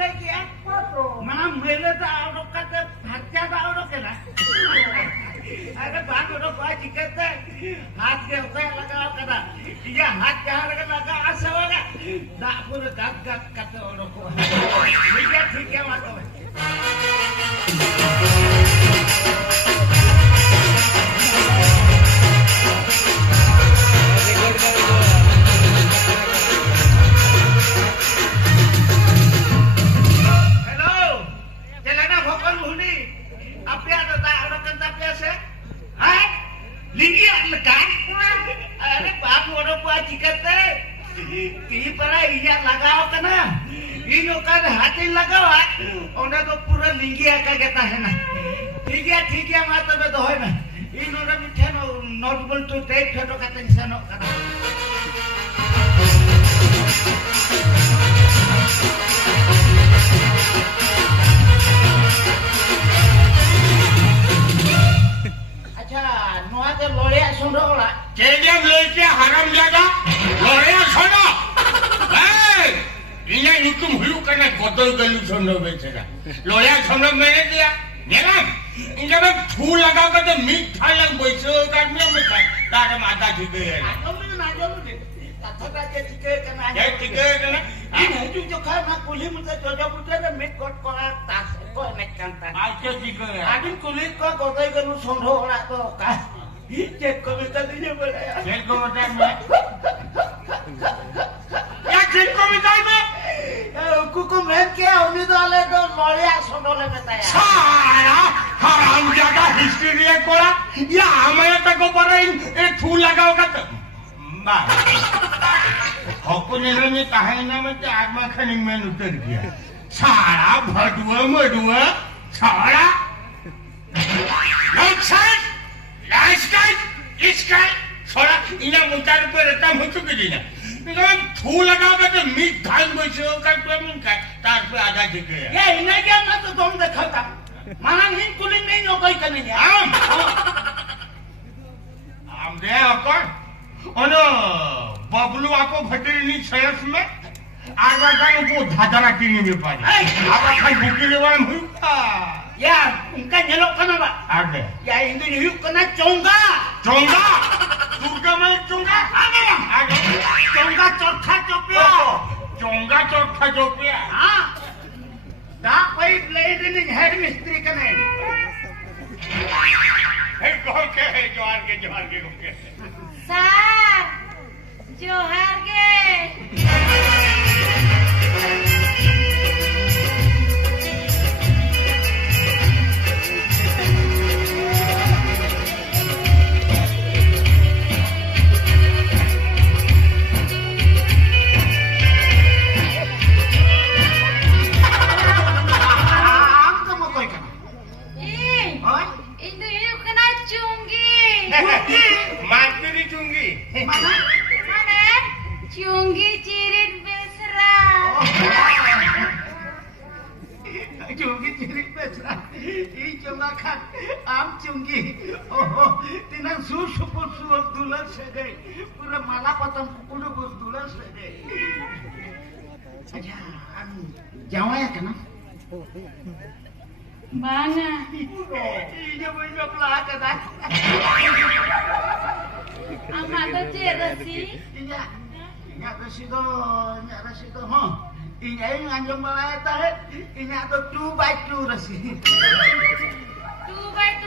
lagi ya? Mana mele tak ada kata hati tak ada kena. Ada baru ada baca kata hati saya laga kata. Iya hati ada laga asal laga. Tak pun gag kata orang ko. ठीक है मातो. ठीक है माता में तो है ना इन्होंने मिठे नो नोटबुल तो टेक फोटो का टेंशन हो करा अच्छा नोआ के लोड़िया सुनो वाला केडिया लेके हराम जादा लोड़िया सुनो ए इन्हें युक्तम हुलू करना गोदल गलू सुनो बेचेगा लोड़िया सुनो मैंने दिया नेला इनका फूल लगा कर तो मीठा लग बैठो कर में तारे माता ठीक है हम ना जो कथा के ठीक है करना ये ठीक है ना इन जो जो खा ना कुली मुझे जो मुझे ना मिट कोट कोला तास को ने कांता आज के ठीक है आदिन कुली को गोदे गनु सोंढो होला तो का चेक कविता दीजिए बोला चेक कविता में या चेक कविता में कुकु में क्या होने वाले तो लड़िया सोंढो ले बताया सारा हराम ज्यादा हिस्ट्री है कोला या हमें तक ऊपर ये फूल लगाओ का बा हकुने ने कहे ना में आत्मा खनिंग में उतर गया सारा भडुआ मडुआ सारा लाइट लाइट इसका सारा इना मुतार पर रहता मुझको के देना निकल फूल लगाओ का तो मीट धान बैठो का तो मिन का तार पे आधा ठीक है ये इन्हें क्या ना तो तुम देखा माना नहीं कुली नहीं नो कोई करने आम दे अकर ओनो बबलू आपको भटरी नी छयस में आगा का को धाधरा टीनी में पानी आपा खाई भूखी लेवा मुका या उनका नेलो कना बा आगे या इंदु युक कना चोंगा चोंगा दुर्गा में चोंगा आगे चोंगा चौथा चोपिया चोंगा चौथा चोपिया हां दा कोई ब्लेड ने हेड मिस्त्री कने हे कौन के है जोहार के के सर जोहार के मातरी चुंगी mana mana cunggi cirit besra cunggi cirit besra ini cuma kan am cunggi oh tinang susu dulan segai pura malah potong kudu bus dulan segai aja anu jawa ya kena mana iya banyak lah kata ama to cerasi iya resi to ha iya yang anjung malai tahe iya to 2 by 2 resi 2 by 2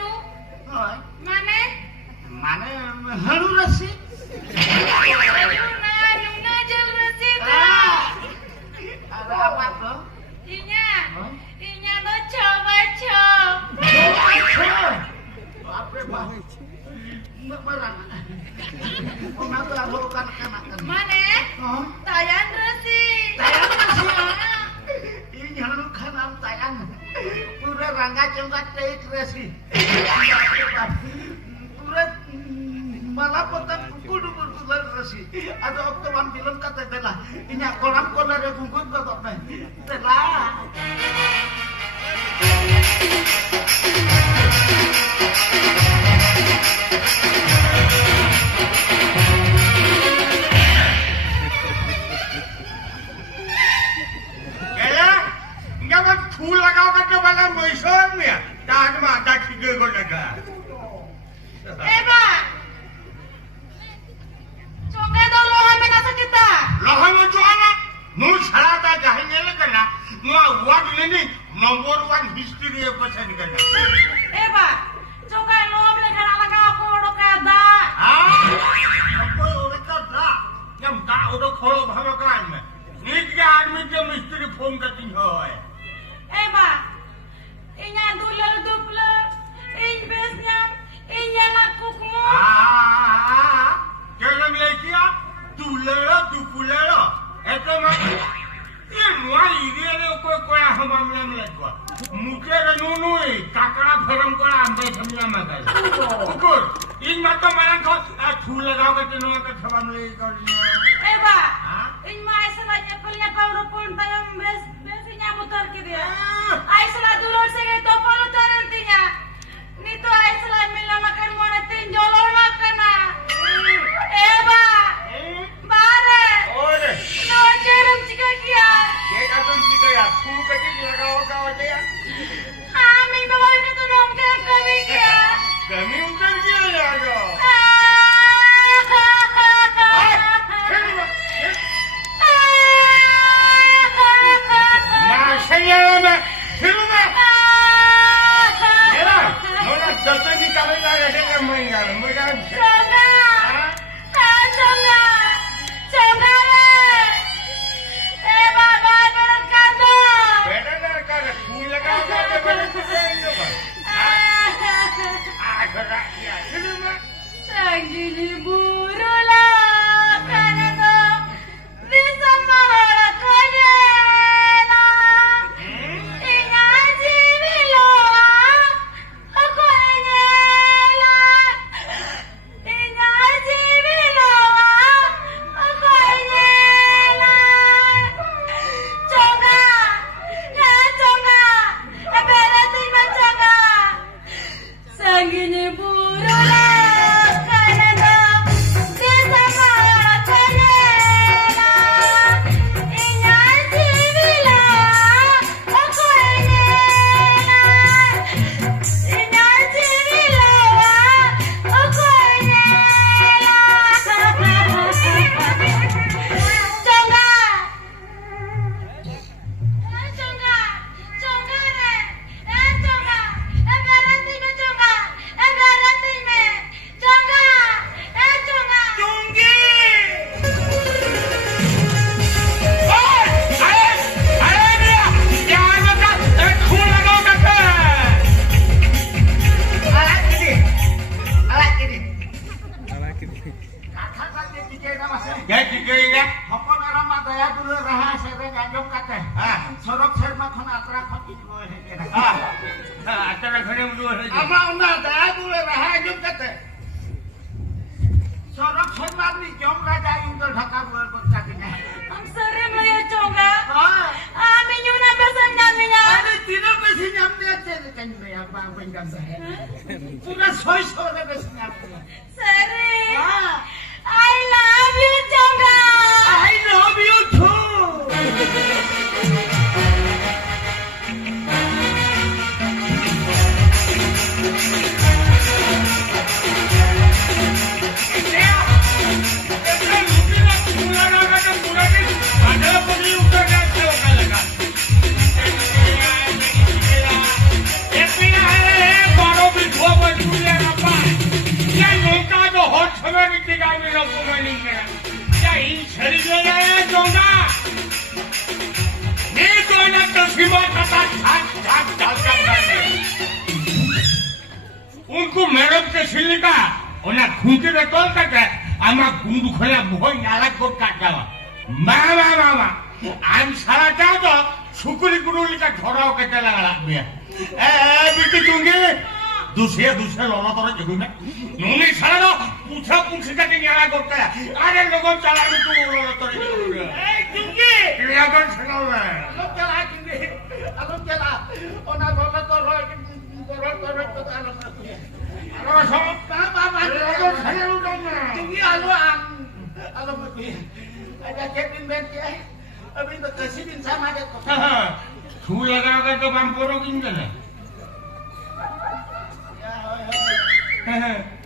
oh mana mana halu resi Nuna jel resi tuh ada apa tuh inya to coba apa bah nggak marah kenapa aku kan mana tayan resi ini halu kan am tayan pura rangga cengkat teh resi pura malah potong kudu berbulan resi ada oktoban film kata telah ini kolam kolam rebungkut kata telah nua wad ini nomor 1 history apa saya dikata. Eh, Pak. Coba lo beli kan anak aku udah kada. Apa orang kata? Yang tak udah kalau bahawa kan. Ini tiga आदमी के मिस्त्री phone करती है. Eh, Pak. Inya duler, investnya, inya lakukmu. Jangan Malaysia, tu pulera. Itu mah. Ini mual ini ada kau yang hamam lagi. Mungkin ada nunui, kakak firm kau ambil semua macam. Ukur, ini macam mana kau pula kau kata nunui kau hamam lagi kau ni. Eh, Pak. Inya mai selanya pelnya kau udah pun tayang besinya mutar ke dia. Ai salah dulur saya itu perlu tarantinya. Nito ai salah mila makan mana tinjolor makan na. Eh, Pak. Bare. Ore. No jerum jika kia. Kita tu jika ya, tu kata ni kau ada ya. Amin kalau itu tu nom kami kia. Kami untuk dia ya kau. Masanya mana? Siapa? Ya, mana datang di kamar ada yang main kan? Mereka. Gini burulah karena tu bisa mengalahkannya. Ingat jiwa aku enyela. Ingat jiwa aku enyela. Coba, ya coba, berarti mencoba. Sanggini burulah. Sorok serma khon atra khon ijo he. Atra khone mudu he. Ama unna daya dule raha jum kate. Sorok serma ni jom raja indor dhaka bulan berkatnya. Ang sering melihat coba. Amin nyuna besan nyaminya. Ada tidak besi nyamnya cene kan ya bang bengkan saya. Sudah soi besi nyamnya. Sering. I love you coba. I love you too. उनको madam के सिल्ली का उन्हें खूंटी में तोड़ करके आमा गुंडू खोला बहुत नाला को काट जावा मामा आज सारा जाओ तो शुक्री गुरुली का छोराओ के चला गया बिट्टी चुंगी दूसरे लोना तो जगह में नूनी सारा पूछा का नाला करता है अरे लोगों चला भी तू लोना तो चुंगी क्या कर सुनाओ मैं Alok jala ona lola to roy to alok aku ya. Kalau sama Papa saya udah tinggi alok aku ya. Ada Kevin Ben ya. Abis itu kasihin sama aja kok. Su lगा कर तो बांपोरो किंग ना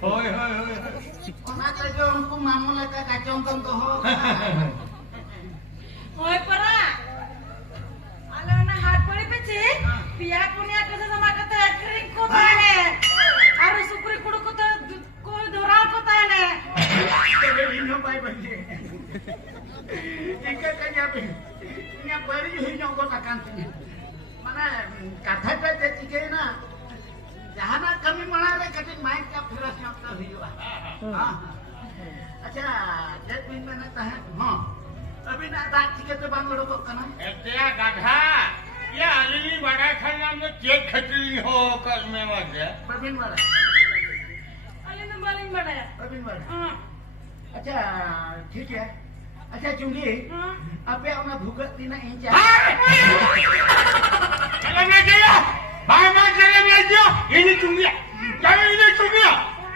होय Ona kerja unku mamu leka kacong tong toho. Hoy para. Ala na ini bari hinyong ko takan tinya mana katha ta je chike na jahana kami mana re kati main ka firas nyok ta hiwa ha acha jet bin mana ta ha अभी ना दांत चिके तो बांगड़ो को कना क्या गाधा ये अली बड़ा खाना में चेक खटली हो कल में मत है प्रवीण वाला अली ने बालिंग बढ़ाया प्रवीण वाला हाँ अच्छा ठीक है अच्छा चुंगी हाँ अबे अपना भूगत तीना इंचा चले मैं गया भाई मैं चले मैं गया इन्हीं चुंगिया चले इन्हीं चुंगिया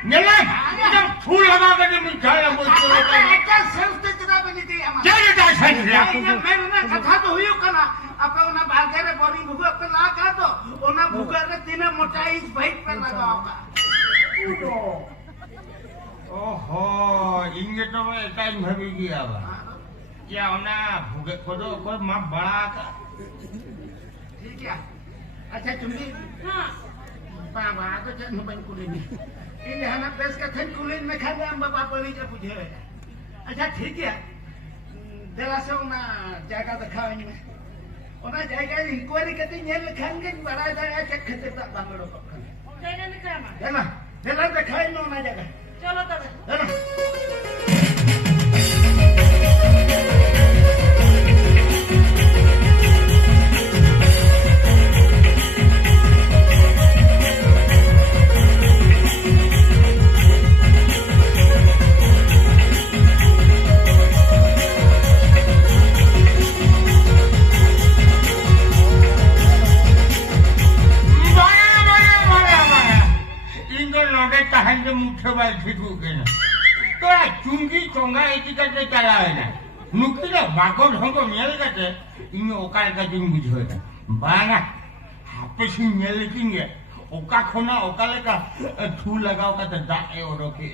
नेला एकदम फूल लगा के मिठाई मुझको अच्छा सेल्फ कितना बनी थी हमारा क्या ये दास है मैं ना कथा तो हुई कना अपना ना बालके रे बोरिंग भूगा पे ला का तो ओना भूगा रे तीना मोटाई भाई पे लगाओगा ओहो इंगे तो मैं टाइम भाभी गया बा क्या होना भूगे कोई माँ बड़ा का ठीक है अच्छा चुंगी हाँ बाबा तो जन बन कुलिन इन हना पेस का थन कुलिन में खाने हम बाबा पड़ी जा बुझे अच्छा ठीक है जरा से ना जगह दिखाएंगे में ओना जगह इंक्वायरी करते नेल खाएंगे बड़ा जगह के खते तक बांगड़ो पकड़ जाने निकला माँ है ना जरा दिखाएंगे ओना जगह चलो तब है ना चुंगी चोंगा इति करते चला है ना नुकीला बागो ढंगो नेल करते इन्हें ओकार का दिन बुझो है बाना हापेशी नेल किंगे ओका खोना ओकाले का थू लगाओ का तो दाए और रोके